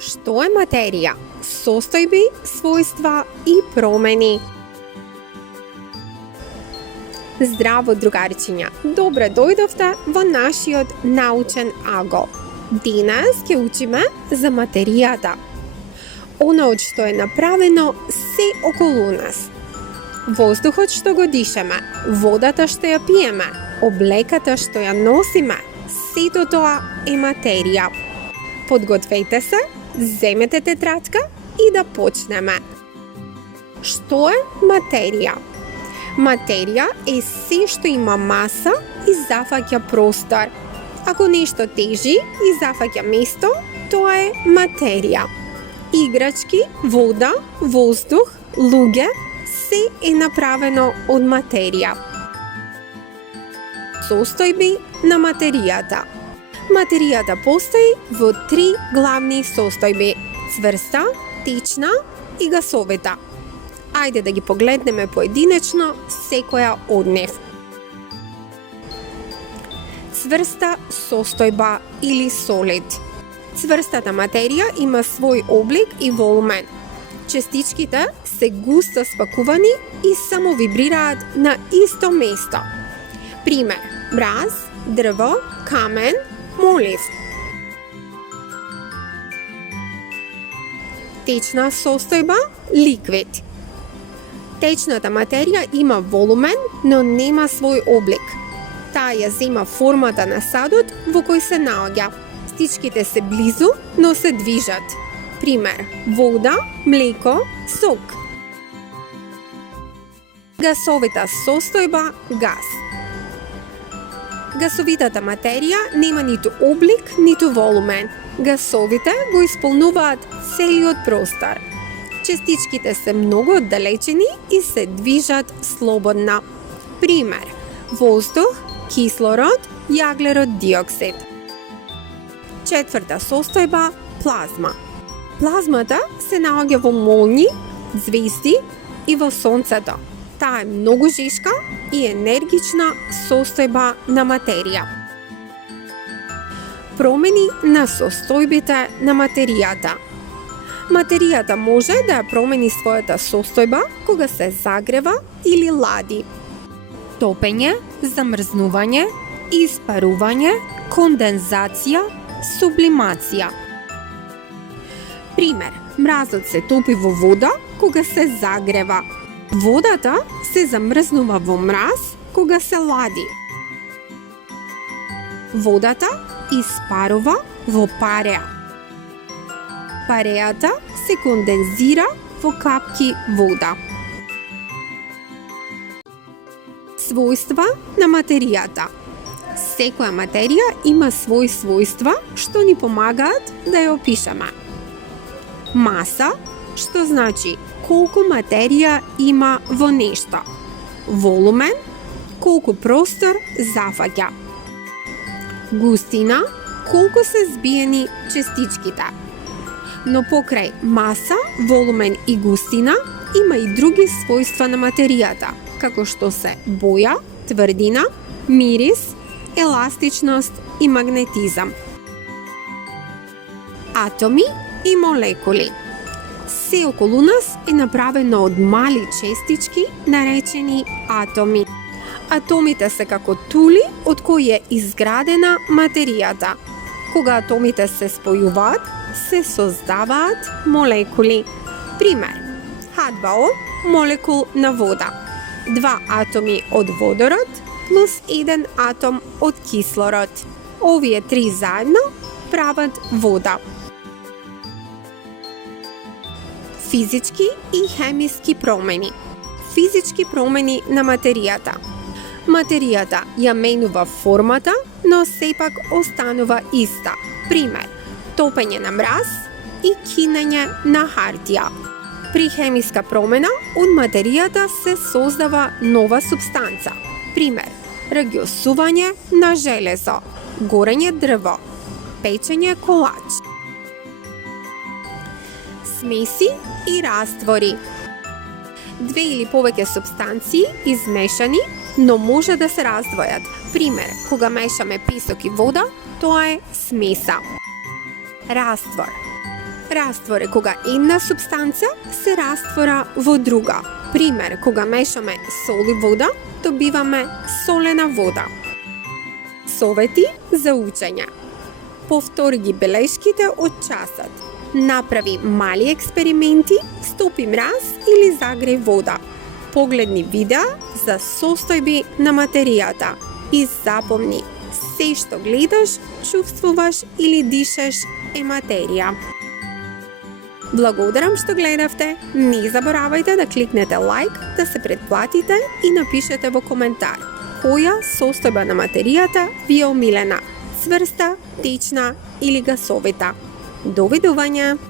Што е материја? Состојби, својства и промени. Здраво, другарчиња! Добре дојдовте во нашиот научен агол. Денес ќе учиме за материјата. Оно од што е направено се околу нас. Воздухот што го дишеме, водата што ја пиеме, облеката што ја носиме, сето тоа е материја. Подгответе се, земете тетрадка и да почнеме. Што е материја? Материја е се што има маса и зафаќа простор. Ако нешто тежи и зафаќа место, тоа е материја. Играчки, вода, воздух, луѓе, се е направено од материја. Состојби на материјата. Материјата постои во три главни состојби: цврста, течна и гасовита. Ајде да ги погледнеме поединечно секоја од нив. Цврста состојба или солид. Цврстата материја има свој облик и волумен. Частичките се густо спакувани и само вибрираат на исто место. Пример: мраз, дрво, камен, молив. Течна состојба – ликвид. Течната материја има волумен, но нема свој облик. Таа ја зема формата на садот во кој се наоѓа. Стичките се близу, но се движат. Пример: вода, млеко, сок. Гасовита состојба – газ. Гасовитата материја нема ниту облик, ниту волумен. Гасовите го исполнуваат целиот простор. Частичките се многу оддалечени и се движат слободно. Пример: воздух, кислород, јаглерод диоксид. Четврта состојба – плазма. Плазмата се наоѓа во молњи, звезди и во сонцето. Таа е многу жешка и енергична состојба на материја. Промени на состојбите на материјата. Материјата може да ја промени својата состојба кога се загрева или лади. Топење, замрзнување, испарување, кондензација, сублимација. Пример: мразот се топи во вода кога се загрева. Водата се замрзнува во мраз кога се лади. Водата испарува во пареа. Пареата се кондензира во капки вода. Својства на материјата. Секоја материја има свои својства што ни помагаат да ја опишеме. Маса, што значи колку материја има во нешто. Волумен, колку простор зафаќа. Густина, колку се збиени частичките. Но покрај маса, волумен и густина има и други својства на материјата, како што се боја, тврдина, мирис, еластичност и магнетизам. Атоми и молекули. Се околу нас е направено од мали честички, наречени атоми. Атомите се како тули од кои е изградена материјата. Кога атомите се спојуваат, се создаваат молекули. Пример: H2O, молекул на вода. 2 атоми од водород плюс 1 атом од кислород. Овие три заедно прават вода. Физички и хемиски промени. Физички промени на материјата. Материјата ја менува формата, но сепак останува иста. Пример: топење на мраз и кинење на хартија. При хемиска промена од материјата се создава нова супстанца. Пример: рагјосување на железо, горење дрво, печење колач. Смеси и раствори. 2 или повеќе супстанции измешани, но може да се раздвојат. Пример: кога мешаме песок и вода, тоа е смеса. Раствор. Раствор е кога една супстанца се раствора во друга. Пример, кога мешаме сол и вода, добиваме солена вода. Совети за учење. Повтори ги белешките од часот. Направи мали експерименти, стопи мраз или загреј вода. Погледни видеа за состојби на материјата и запомни, се што гледаш, чувствуваш или дишеш е материја. Благодарам што гледавте. Не заборавајте да кликнете лайк, да се претплатите и напишете во коментар која состојба на материјата ви е омилена, цврста, течна или гасовита. Довидување!